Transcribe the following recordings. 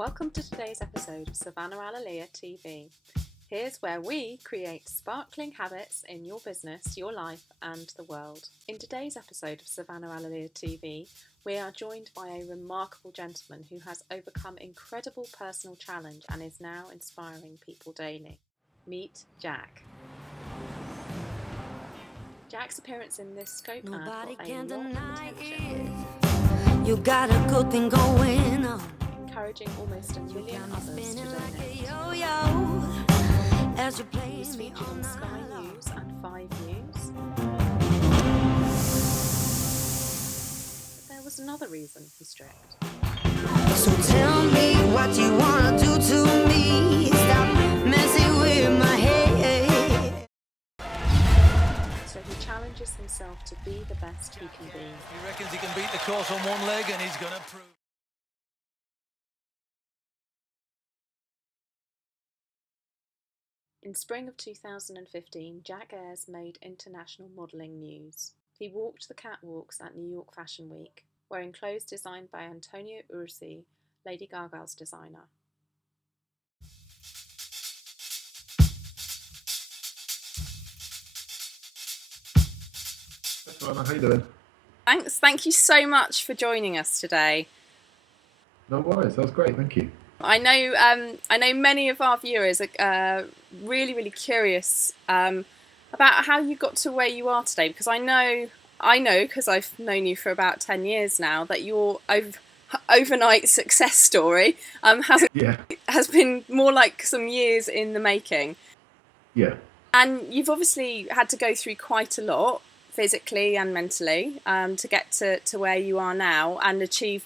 Welcome to today's episode of SavannahAlaliaTV. Here's where we create sparkling habits in your business, your life and the world. In today's episode of SavannahAlaliaTV, we are joined by a remarkable gentleman who has overcome incredible personal challenge and is now inspiring people daily. Meet Jack. Jack's appearance in this scope ad got a lot of attention. You got a good thing going on. Encouraging almost 1 million others to donate. He was featured on Sky News and 5 News. But there was another reason he stripped. So tell me what you wanna do to me. Stop messing with my head. So he challenges himself to be the best he can be. He reckons he can beat the course on one leg and he's going to prove. In spring of 2015, Jack Ayres made international modelling news. He walked the catwalks at New York Fashion Week, wearing clothes designed by Antonio Ursi, Lady Gaga's designer. Savannah, how you doing? Thank you so much for joining us today. No worries, that was great, thank you. I know many of our viewers are really curious about how you got to where you are today, because I know because I've known you for about 10 years now that your overnight success story has been more like some years in the making. Yeah. And you've obviously had to go through quite a lot, physically and mentally, to get to where you are now and achieve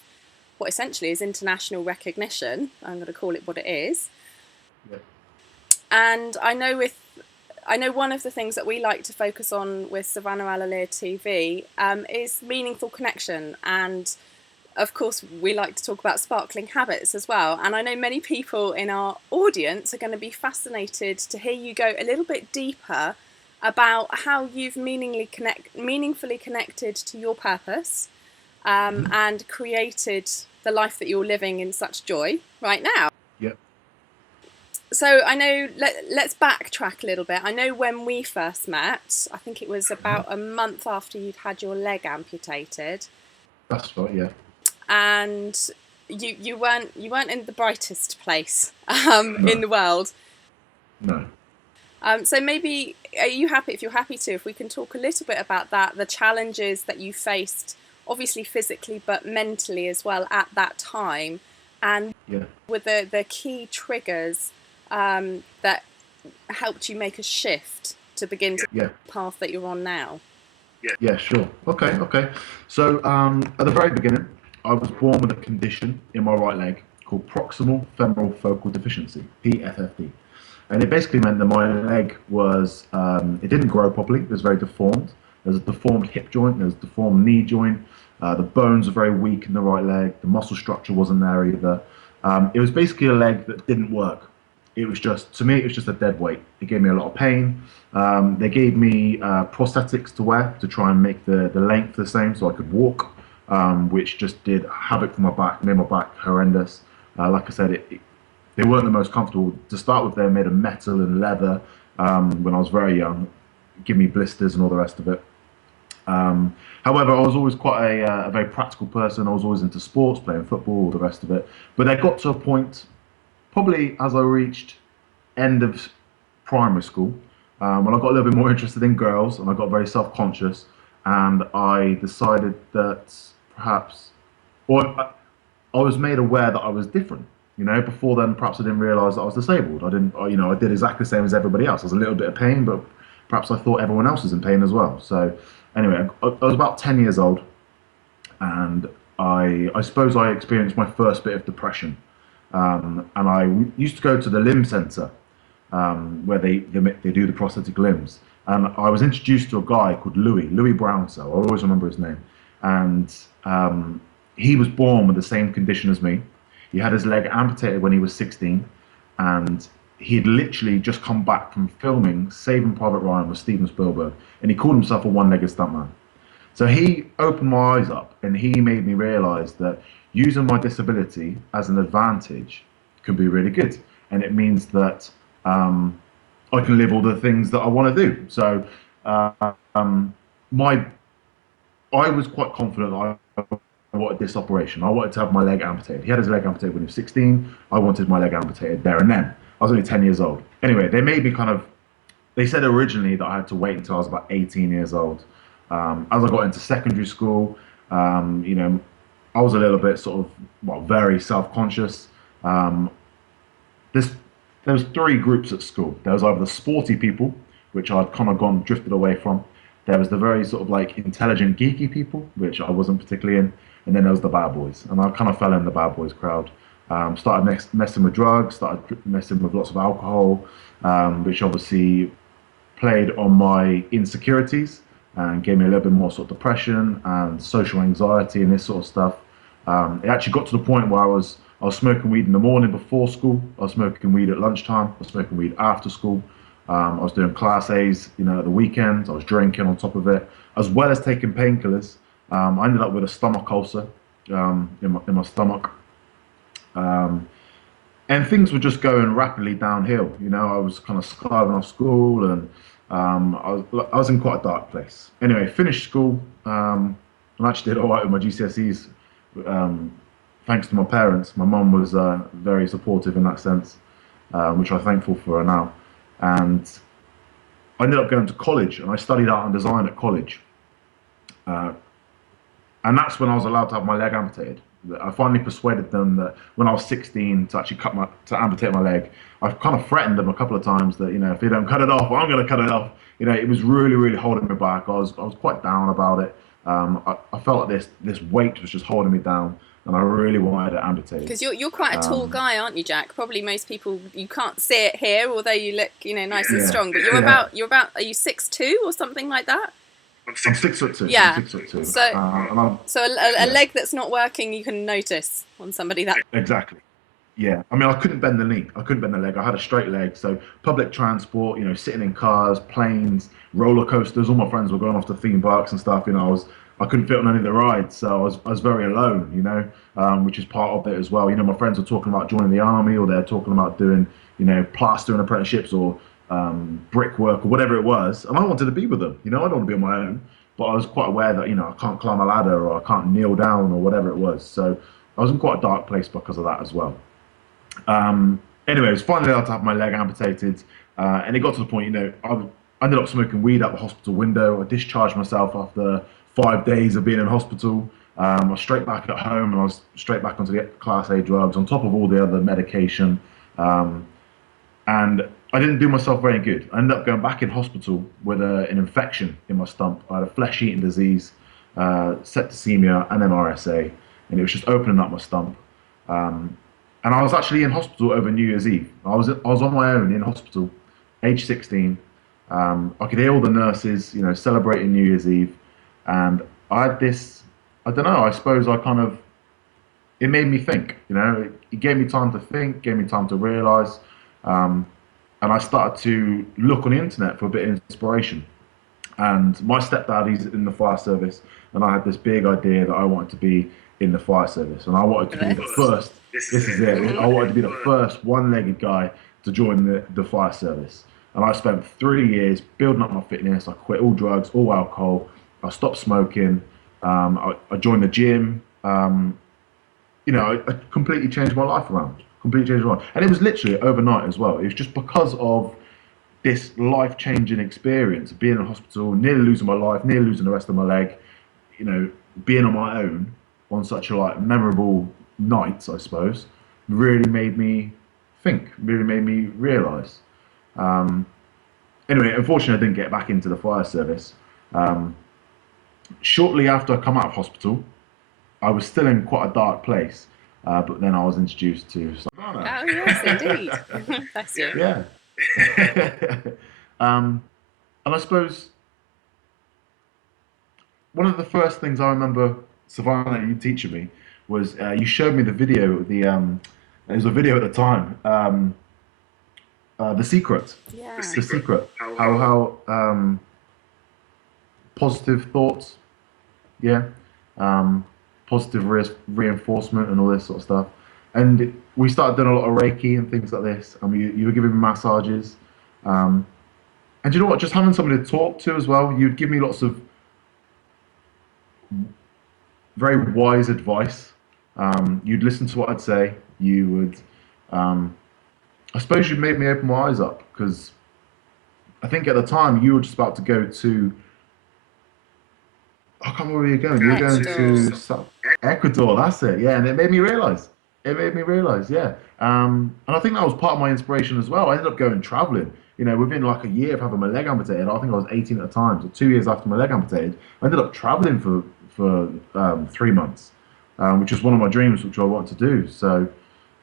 what essentially is international recognition. I'm going to call it what it is. Yeah. And I know one of the things that we like to focus on with SavannahAlaliaTV is meaningful connection, and of course we like to talk about sparkling habits as well. And I know many people in our audience are going to be fascinated to hear you go a little bit deeper about how you've meaningfully connected to your purpose. And created the life that you're living in such joy right now. Yep. So I know, let's backtrack a little bit. I know when we first met, I think it was about a month after you'd had your leg amputated. That's right, yeah. And you weren't in the brightest place in the world. No. So maybe, if you're happy to, if we can talk a little bit about that, the challenges that you faced, obviously physically but mentally as well at that time, and with the key triggers that helped you make a shift to begin the path that you're on now. Yeah, sure. Okay. So at the very beginning, I was born with a condition in my right leg called proximal femoral focal deficiency, PFFD. And it basically meant that my leg was, it didn't grow properly, it was very deformed. There's a deformed hip joint, there's a deformed knee joint, the bones are very weak in the right leg, the muscle structure wasn't there either. It was basically a leg that didn't work. It was just, to me, it was just a dead weight. It gave me a lot of pain. They gave me prosthetics to wear to try and make the length the same so I could walk, which just did havoc for my back, made my back horrendous. Like I said, they weren't the most comfortable. To start with, they were made of metal and leather when I was very young, give me blisters and all the rest of it. However, I was always quite a very practical person. I was always into sports, playing football, all the rest of it. But they got to a point, probably as I reached end of primary school, when I got a little bit more interested in girls and I got very self-conscious, and I decided that perhaps, or I was made aware that I was different. Before then, perhaps I didn't realise that I was disabled. I did exactly the same as everybody else. I was a little bit of pain, but perhaps I thought everyone else was in pain as well. So anyway, I was about 10 years old, and I suppose I experienced my first bit of depression. And I used to go to the limb centre where they do the prosthetic limbs. And I was introduced to a guy called Louis Brownsell. I always remember his name. And he was born with the same condition as me. He had his leg amputated when he was 16, and he'd literally just come back from filming Saving Private Ryan with Steven Spielberg, and he called himself a one-legged stuntman. So he opened my eyes up, and he made me realise that using my disability as an advantage can be really good, and it means that I can live all the things that I want to do. So my I was quite confident that I wanted this operation. I wanted to have my leg amputated. He had his leg amputated when he was 16. I wanted my leg amputated there and then. I was only 10 years old. Anyway, they made me kind of, they said originally that I had to wait until I was about 18 years old. As I got into secondary school, you know, I was a little bit sort of, well, very self-conscious. Um, this, there was three groups at school. There was either the sporty people, which I'd kind of gone drifted away from. There was the very sort of like intelligent, geeky people, which I wasn't particularly in, and then there was the bad boys, and I kind of fell in the bad boys crowd. Started messing with drugs, started messing with lots of alcohol, which obviously played on my insecurities and gave me a little bit more sort of depression and social anxiety and this sort of stuff. It actually got to the point where I was smoking weed in the morning before school. I was smoking weed at lunchtime. I was smoking weed after school. I was doing class A's, you know, at the weekends. I was drinking on top of it, as well as taking painkillers. I ended up with a stomach ulcer in my stomach, and things were just going rapidly downhill. You know, I was kind of skiving off school, and I was in quite a dark place. Anyway, finished school, and actually did all right with my GCSEs, thanks to my parents. My mum was very supportive in that sense, which I'm thankful for her now. And I ended up going to college, and I studied art and design at college. And that's when I was allowed to have my leg amputated. I finally persuaded them that when I was 16 to actually to amputate my leg. I kind of threatened them a couple of times that, you know, if they don't cut it off, I'm going to cut it off. You know, it was really, really holding me back. I was quite down about it. I felt like this weight was just holding me down, and I really wanted it amputated. Because you're quite a tall guy, aren't you, Jack? Probably most people, you can't see it here, although you look, you know, nice and strong. But are you 6'2" or something like that? I'm 6'2". Yeah. I'm 6'2". So, a leg that's not working, you can notice on somebody that. Exactly. Yeah. I mean, I couldn't bend the knee. I couldn't bend the leg. I had a straight leg. So public transport, you know, sitting in cars, planes, roller coasters. All my friends were going off to theme parks and stuff. You know, I couldn't fit on any of the rides, so I was very alone. You know, which is part of it as well. You know, my friends were talking about joining the army, or they're talking about doing, you know, plastering apprenticeships or brickwork or whatever it was, and I wanted to be with them. You know, I don't want to be on my own, but I was quite aware that, you know, I can't climb a ladder or I can't kneel down or whatever it was. So I was in quite a dark place because of that as well. Anyway, I was finally able to have my leg amputated, and it got to the point, you know, I ended up smoking weed out the hospital window. I discharged myself after 5 days of being in hospital. I was straight back at home, and I was straight back onto the class A drugs on top of all the other medication. And I didn't do myself very good. I ended up going back in hospital with an infection in my stump. I had a flesh-eating disease, septicemia, and then RSA, and it was just opening up my stump. And I was actually in hospital over New Year's Eve. I was on my own in hospital, age 16. I could hear all the nurses, you know, celebrating New Year's Eve, and I had this. I don't know. I suppose it made me think. You know, it gave me time to think, gave me time to realise. And I started to look on the internet for a bit of inspiration. And my stepdad, he's in the fire service, and I had this big idea that I wanted to be in the fire service, and I wanted to be the first. This is it. I wanted to be the first one-legged guy to join the fire service. And I spent 3 years building up my fitness. I quit all drugs, all alcohol. I stopped smoking. I joined the gym. You know, I completely changed my life around. Completely changed my life. And it was literally overnight as well. It was just because of this life-changing experience of being in hospital, nearly losing my life, nearly losing the rest of my leg, you know, being on my own on such a like memorable night, I suppose, really made me think, really made me realise. Anyway, unfortunately, I didn't get back into the fire service. Shortly after I come out of hospital, I was still in quite a dark place, but then I was introduced to Savannah. Oh, yes, indeed. Bless you. Yeah. And I suppose one of the first things I remember, Savannah, you teaching me, was you showed me the video. It was a video at the time. The Secret. Yeah. The Secret. How positive thoughts. Yeah. positive reinforcement and all this sort of stuff. And we started doing a lot of Reiki and things like this. I mean, you were giving me massages. Um, and you know what? Just having somebody to talk to as well, you'd give me lots of very wise advice. You'd listen to what I'd say. You would, um, I suppose you made me open my eyes up because I think at the time you were just about to go to, I can't remember where you're going. You're going Ecuador. to Ecuador, that's it. Yeah, and it made me realize. It made me realize, yeah. And I think that was part of my inspiration as well. I ended up going traveling. You know, within like a year of having my leg amputated, I think I was 18 at the time, so 2 years after my leg amputated, I ended up traveling for 3 months, which was one of my dreams, which I wanted to do. So,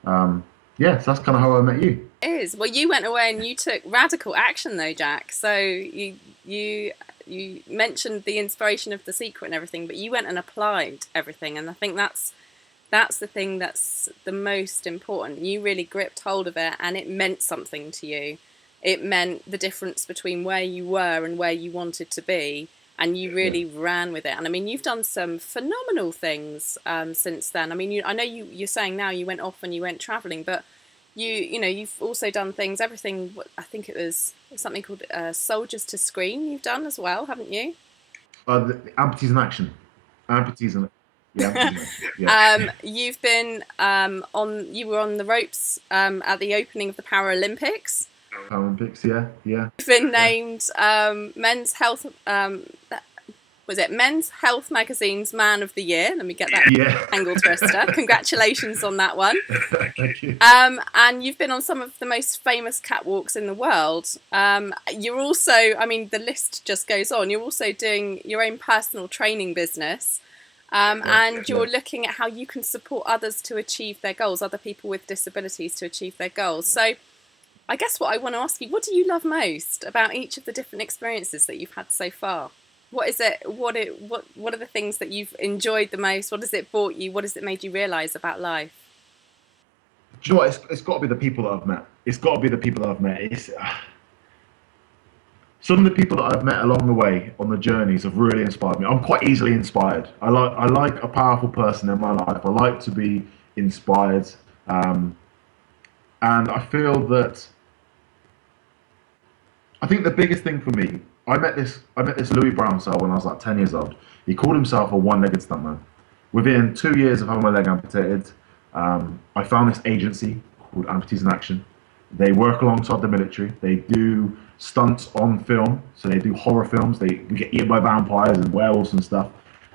yeah, so that's kind of how I met you. Is well, you went away and you took radical action though, Jack. So you you mentioned the inspiration of the secret and everything, but you went and applied everything, and I think that's the thing that's the most important. You really gripped hold of it, and it meant something to you. It meant the difference between where you were and where you wanted to be, and you Yeah. really ran with it. And I mean, you've done some phenomenal things since then. I mean, I know you're saying now you went off and you went traveling, but you know you've also done things. Everything. I think it was something called Soldiers to Screen. You've done as well, haven't you? The amputees in action. Amputees in, yeah, amputees in action. Yeah. You've been on. You were on the ropes at the opening of the Paralympics. Olympics, yeah, yeah, You've been yeah. named Men's Health. Was it Men's Health Magazine's Man of the Year? Let me get that Yeah. angle twister. Congratulations on that one. Thank you. And you've been on some of the most famous catwalks in the world. You're also, I mean, the list just goes on. You're also doing your own personal training business. And you're looking at how you can support others to achieve their goals, other people with disabilities to achieve their goals. So I guess what I want to ask you, what do you love most about each of the different experiences that you've had so far? What is it? What are the things that you've enjoyed the most? What has it brought you? What has it made you realise about life? Do you know what? It's got to be the people that I've met. It's got to be the people that I've met. It's some of the people that I've met along the way on the journeys have really inspired me. I'm quite easily inspired. I like a powerful person in my life. I like to be inspired, um, and I feel that I think the biggest thing for me, I met this Louis Brown cell when I was like 10 years old. He called himself a one-legged stuntman. Within 2 years of having my leg amputated, I found this agency called Amputees in Action. They work alongside the military. They do stunts on film, so they do horror films. We get eaten by vampires and werewolves and stuff.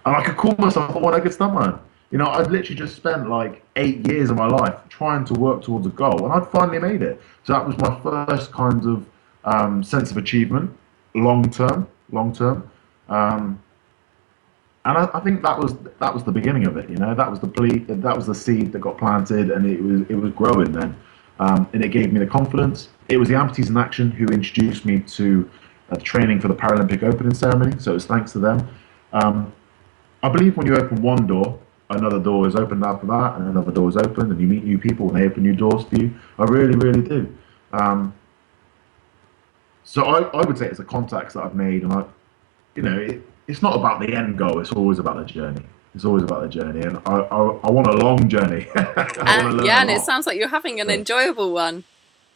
And I could call myself a one-legged stuntman. You know, I'd literally just spent like 8 years of my life trying to work towards a goal, and I'd finally made it. So that was my first kind of sense of achievement, long term. Um, and I think that was the beginning of it. You know, that was the seed that got planted, and it was growing then, and it gave me the confidence. It was the amputees in action who introduced me to training for the Paralympic opening ceremony. So it was thanks to them. Um, I believe when you open one door, another door is opened after that, and another door is opened, and you meet new people, and they open new doors for you. I really, really do. Um, so I would say it's the contacts that I've made, and it's not about the end goal. It's always about the journey. It's always about the journey, and I want a long journey. I want to learn Yeah, a and it lot. sounds like you're having an So, enjoyable one.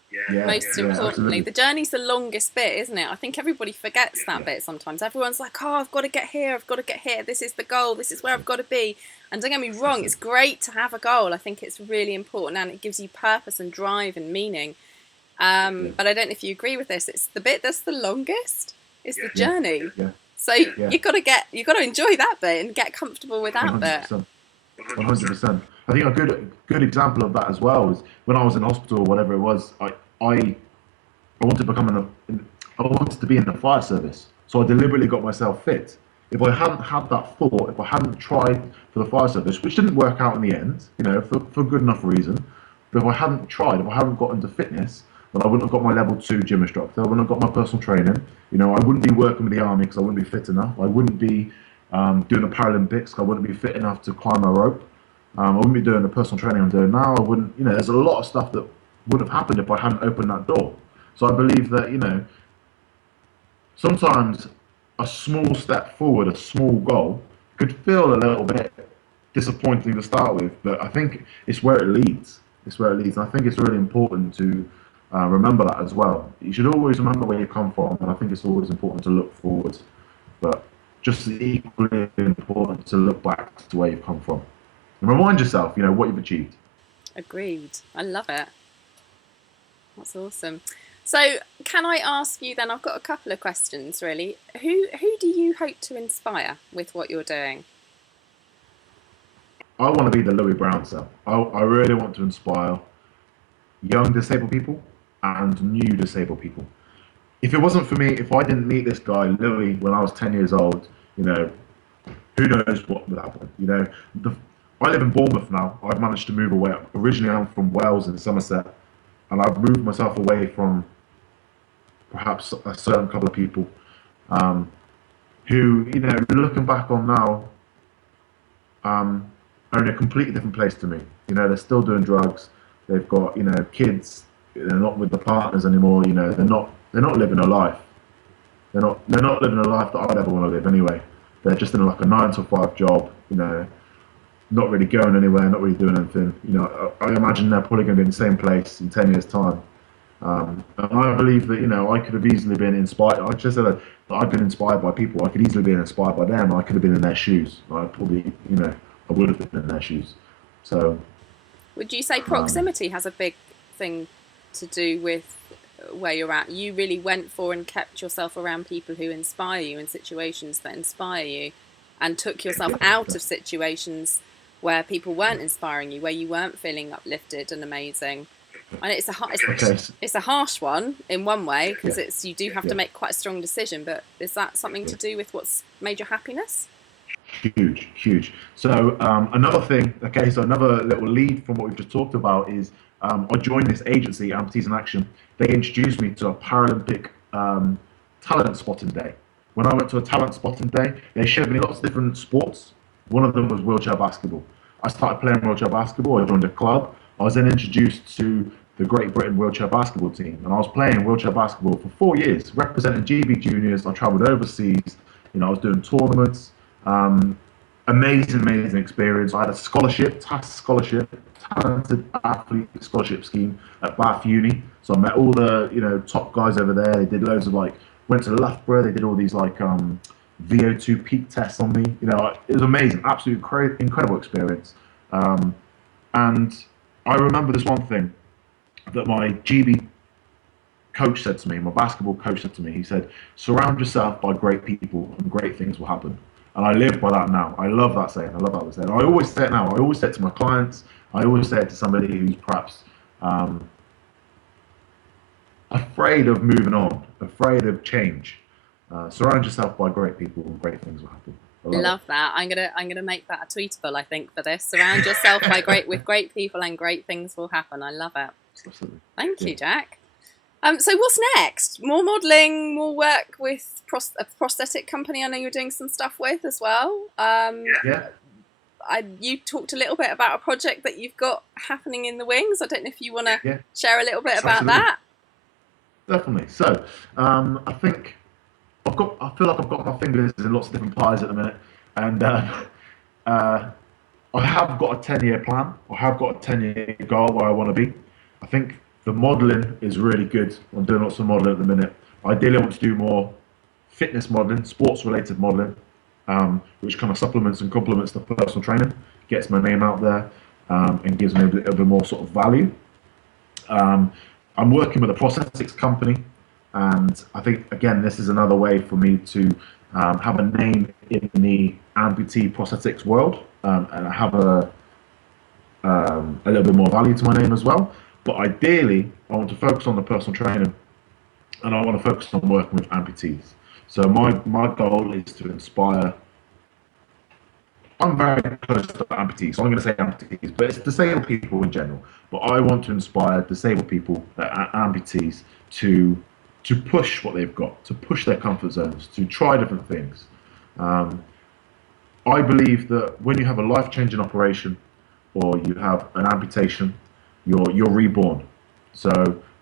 yeah, Most yeah, importantly, absolutely. the journey's the longest bit, isn't it? I think everybody forgets that Yeah, bit sometimes. Everyone's like, "Oh, I've got to get here. I've got to get here. This is the goal. This is where I've got to be." And don't get me that's wrong, it. it's great to have a goal. I think it's really important, and it gives you purpose and drive and meaning. Yeah, But I don't know if you agree with this. It's the bit that's the longest. It's the yeah, journey. yeah, So yeah. you got to enjoy that bit and get comfortable with One that hundred bit. percent. 100%. I think a good example of that as well is when I was in hospital or whatever it was. I wanted to I wanted to be in the fire service, so I deliberately got myself fit. If I hadn't had that thought, if I hadn't tried for the fire service, which didn't work out in the end, for good enough reason, but if I hadn't tried, if I hadn't got into fitness, then I wouldn't have got my level two gym instructor. I wouldn't have got my personal training. I wouldn't be working with the army because I wouldn't be fit enough. I wouldn't be doing the Paralympics 'cause I wouldn't be fit enough to climb a rope. I wouldn't be doing the personal training I'm doing now. I wouldn't, there's a lot of stuff that would have happened if I hadn't opened that door. So I believe that, sometimes a small step forward, a small goal, could feel a little bit disappointing to start with, but I think it's where it leads. It's where it leads. And I think it's really important to remember that as well. You should always remember where you come from, and I think it's always important to look forward, but just as equally important to look back to where you've come from and remind yourself, what you've achieved. Agreed. I love it. That's awesome. So, can I ask you then? I've got a couple of questions really. Who do you hope to inspire with what you're doing? I want to be the Louis Brown cell. I really want to inspire young disabled people and new disabled people. If it wasn't for me, if I didn't meet this guy, Louis, when I was 10 years old, who knows what would happen? I live in Bournemouth now. I've managed to move away. Originally, I'm from Wales in Somerset, and I've moved myself away from perhaps a certain couple of people who, looking back on now, are in a completely different place to me. They're still doing drugs. They've got, kids. They're not with the partners anymore. They're not living a life. They're not living a life that I'd ever want to live anyway. They're just in like a 9 to 5 job. Not really going anywhere, not really doing anything. I imagine they're probably going to be in the same place in 10 years' time. And I believe that, I could have easily been inspired. I just said that I've been inspired by people. I could easily be inspired by them. I could have been in their shoes. I probably, I would have been in their shoes. So, would you say proximity has a big thing to do with where you're at? You really went for and kept yourself around people who inspire you in situations that inspire you, and took yourself out of situations where people weren't inspiring you, where you weren't feeling uplifted and amazing. And it's a harsh one in one way, because you do have to make quite a strong decision. But is that something to do with what's made your happiness? Huge. So another thing, so another little lead from what we've just talked about is I joined this agency, Amputees in Action. They introduced me to a Paralympic talent spotting day. When I went to a talent spotting day, they showed me lots of different sports. One of them was wheelchair basketball. I started playing wheelchair basketball. I joined a club. I was then introduced to the Great Britain wheelchair basketball team, and I was playing wheelchair basketball for 4 years, representing GB juniors. I travelled overseas. I was doing tournaments. Amazing experience. I had a TAS scholarship, talented athlete scholarship scheme at Bath Uni. So I met all the top guys over there. They did loads of went to Loughborough. They did all these VO2 peak tests on me. It was amazing, absolutely incredible experience. And I remember this one thing that my GB coach said to me, my basketball coach said to me. He said, "Surround yourself by great people, and great things will happen." And I live by that now. I love that saying. I always say it now. I always say it to my clients. I always say it to somebody who's perhaps afraid of moving on, afraid of change. Surround yourself by great people, and great things will happen. Love that. I'm gonna make that a tweetable, I think, for this. Surround yourself with great people, and great things will happen. I love it. Absolutely. Thank you, Jack. So what's next? More modelling, more work with a prosthetic company I know you're doing some stuff with as well. You talked a little bit about a project that you've got happening in the wings. I don't know if you want to share a little bit about that. Definitely. So I think I feel like I've got my fingers in lots of different pies at the minute, and I have got a 10-year plan. I have got a 10-year goal where I want to be. I think the modelling is really good. I'm doing lots of modelling at the minute. Ideally, I want to do more fitness modelling, sports-related modelling, which kind of supplements and complements the personal training, gets my name out there, and gives me a bit more sort of value. I'm working with a prosthetics company, and I think, again, this is another way for me to have a name in the amputee prosthetics world, and I have a little bit more value to my name as well. But ideally, I want to focus on the personal training, and I want to focus on working with amputees. So my goal is to inspire. I'm very close to amputees, so I'm going to say amputees, but it's disabled people in general. But I want to inspire disabled people, amputees, to push what they've got, to push their comfort zones, to try different things. I believe that when you have a life-changing operation, or you have an amputation, you're reborn. So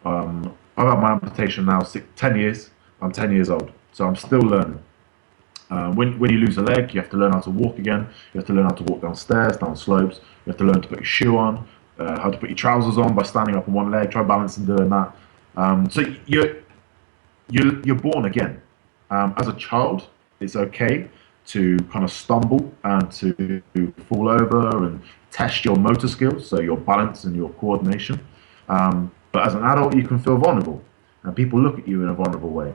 I've had my amputation now 10 years. I'm 10 years old, so I'm still learning. When you lose a leg, you have to learn how to walk again. You have to learn how to walk down stairs, down slopes. You have to learn to put your shoe on, how to put your trousers on by standing up on one leg, try balancing doing that. So you're born again. As a child, it's okay to kind of stumble and to fall over and test your motor skills, so your balance and your coordination. But as an adult, you can feel vulnerable, and people look at you in a vulnerable way,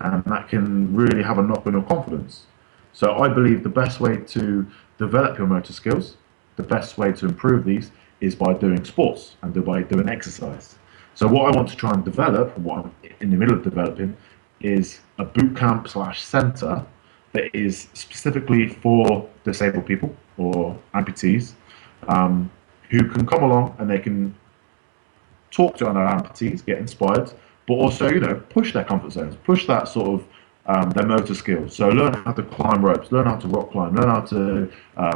and that can really have a knock on your confidence. So I believe the best way to develop your motor skills, the best way to improve these, is by doing sports and by doing exercise. So what I want to try and develop, what I'm in the middle of developing, is a boot camp slash center that is specifically for disabled people or amputees, who can come along and they can talk to other amputees, get inspired, but also, push their comfort zones, push that sort of their motor skills. So learn how to climb ropes, learn how to rock climb, learn how to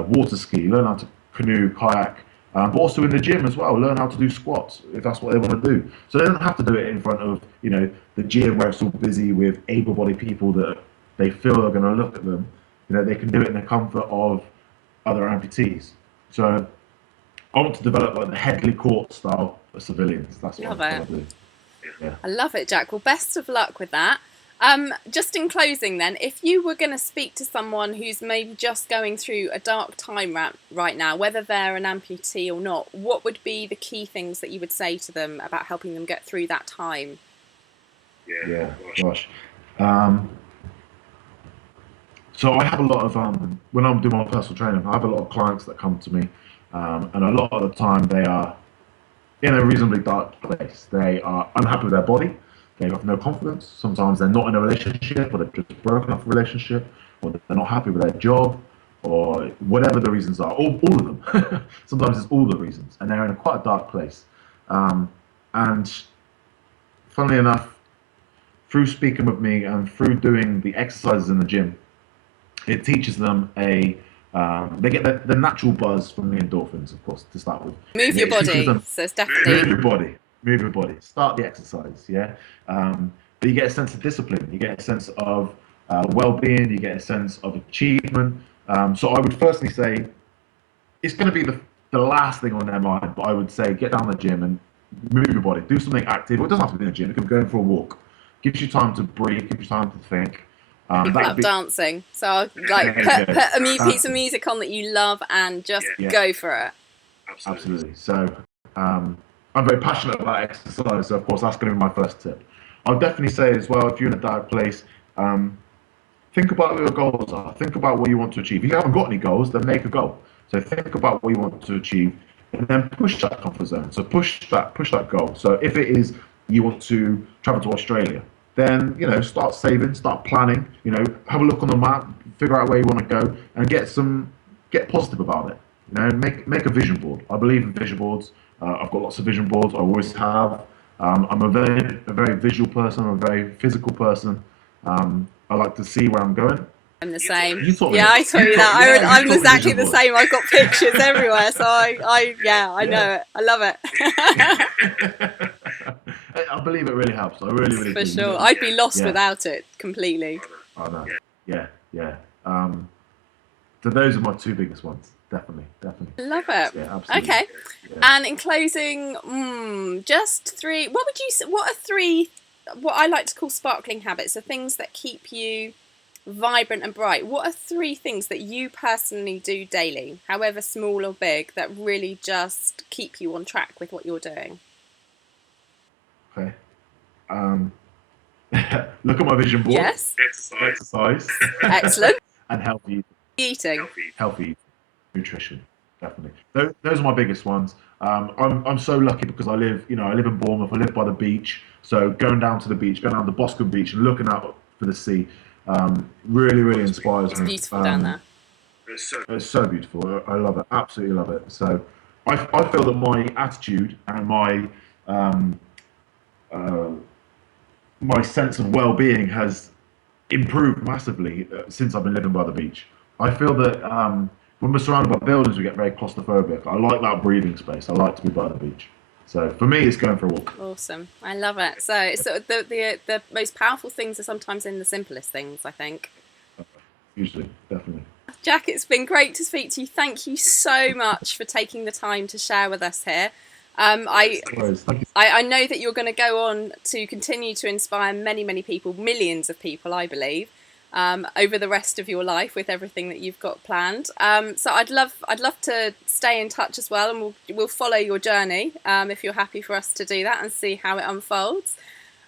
water ski, learn how to canoe, kayak, but also in the gym as well, learn how to do squats if that's what they want to do. So they don't have to do it in front of, the gym where it's all busy with able-bodied people that they feel are going to look at them. They can do it in the comfort of other amputees. So I want to develop like the Headley Court style for civilians. That's what Love I'm trying it. to do. Yeah. I love it, Jack. Well, best of luck with that. Just in closing then, if you were going to speak to someone who's maybe just going through a dark time right now, whether they're an amputee or not, what would be the key things that you would say to them about helping them get through that time? Yeah, gosh. So I have a lot of when I'm doing my personal training, I have a lot of clients that come to me, and a lot of the time they are in a reasonably dark place. They are unhappy with their body. They have no confidence. Sometimes they're not in a relationship, or they've just broken up a relationship, or they're not happy with their job, or whatever the reasons are. All of them. Sometimes it's all the reasons, and they're in quite a dark place. And funnily enough, through speaking with me and through doing the exercises in the gym, it teaches them they get the natural buzz from the endorphins, of course, to start with. Move your body. Them, So it's move definitely your body, move your body. Start the exercise, yeah. But you get a sense of discipline. You get a sense of well-being. You get a sense of achievement. So I would firstly say it's going to be the last thing on their mind. But I would say get down the gym and move your body. Do something active. Well, it doesn't have to be in the gym. It could be going for a walk. Gives you time to breathe. Gives you time to think. people love dancing. So like put a piece of music on that you love and just go for it. Absolutely. So I'm very passionate about exercise. So of course that's going to be my first tip. I'll definitely say as well, if you're in a dark place, think about what your goals are. Think about what you want to achieve. If you haven't got any goals, then make a goal. So think about what you want to achieve, and then push that comfort zone. So push that goal. So if it is you want to travel to Australia, then start saving, start planning. Have a look on the map, figure out where you want to go, and get positive about it. Make a vision board. I believe in vision boards. I've got lots of vision boards. I always have. I'm a very visual person. I'm a very physical person. I like to see where I'm going. I'm the same. I told you that. I'm exactly the same. I've got pictures everywhere, so I know it. I love it. I believe it really helps. I really For do. sure. I'd be lost without it completely. I know. Yeah. So those are my two biggest ones. Definitely. Love it. Yeah, absolutely. Okay. Yeah. And in closing, just three. What are three? What I like to call sparkling habits are things that keep you vibrant and bright. What are three things that you personally do daily, however small or big, that really just keep you on track with what you're doing? Okay. Look at my vision board. Yes. Exercise. Excellent. And healthy Eating. nutrition. Definitely. Those are my biggest ones. I'm so lucky because I live in Bournemouth. I live by the beach. So going down to the beach, going down to Boscombe Beach and looking out for the sea, really inspires me. It's beautiful down there. It's so beautiful. I love it. Absolutely love it. So I feel that my attitude and my sense of well-being has improved massively since I've been living by the beach. I feel that when we're surrounded by buildings, we get very claustrophobic. I like that breathing space. I like to be by the beach. So for me, it's going for a walk. Awesome. I love it. So it's sort of the most powerful things are sometimes in the simplest things, I think. Hugely, definitely. Jack, it's been great to speak to you. Thank you so much for taking the time to share with us here. I know that you're going to go on to continue to inspire many, many people, millions of people, I believe, over the rest of your life with everything that you've got planned. So I'd love to stay in touch as well, and we'll follow your journey if you're happy for us to do that and see how it unfolds.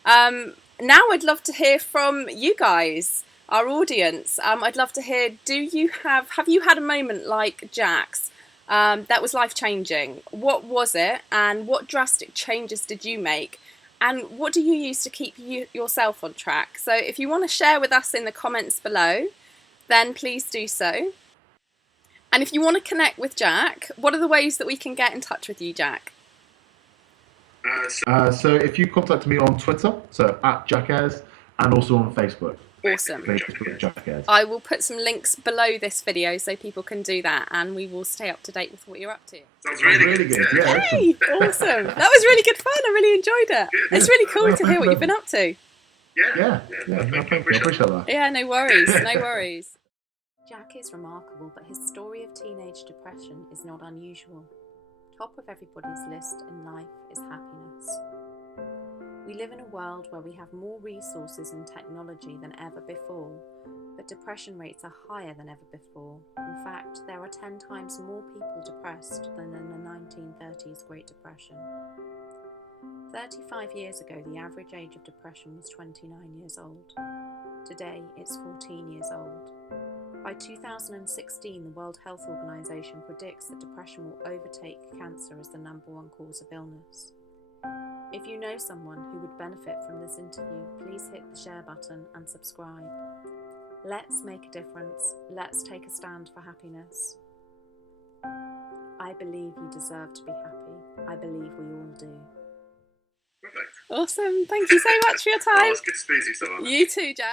Now I'd love to hear from you guys, our audience. I'd love to hear, have you had a moment like Jack's that was life-changing? What was it, and what drastic changes did you make? And what do you use to keep yourself on track? So if you want to share with us in the comments below, then please do so. And if you want to connect with Jack, what are the ways that we can get in touch with you, Jack? So if you contact me on Twitter, so @JackEYERS, and also on Facebook. Awesome. Facebook JackEYERS. I will put some links below this video so people can do that, and we will stay up to date with what you're up to. Sounds really good. Yeah, Hey, awesome. That was really good fun. I really enjoyed it. It's really cool to hear what you've been up to. Yeah. No, thank you. I appreciate that. Yeah, no worries, no worries. Jack is remarkable, but his story of teenage depression is not unusual. Top of everybody's list in life is happiness. We live in a world where we have more resources and technology than ever before, but depression rates are higher than ever before. In fact, there are 10 times more people depressed than in the 1930s Great Depression. 35 years ago, the average age of depression was 29 years old. Today, it's 14 years old. By 2016, the World Health Organization predicts that depression will overtake cancer as the #1 cause of illness. If you know someone who would benefit from this interview, please hit the share button and subscribe. Let's make a difference. Let's take a stand for happiness. I believe you deserve to be happy. I believe we all do. Perfect. Awesome. Thank you so much for your Oh, time. it's good to speak to you, Savannah. You too, Jack.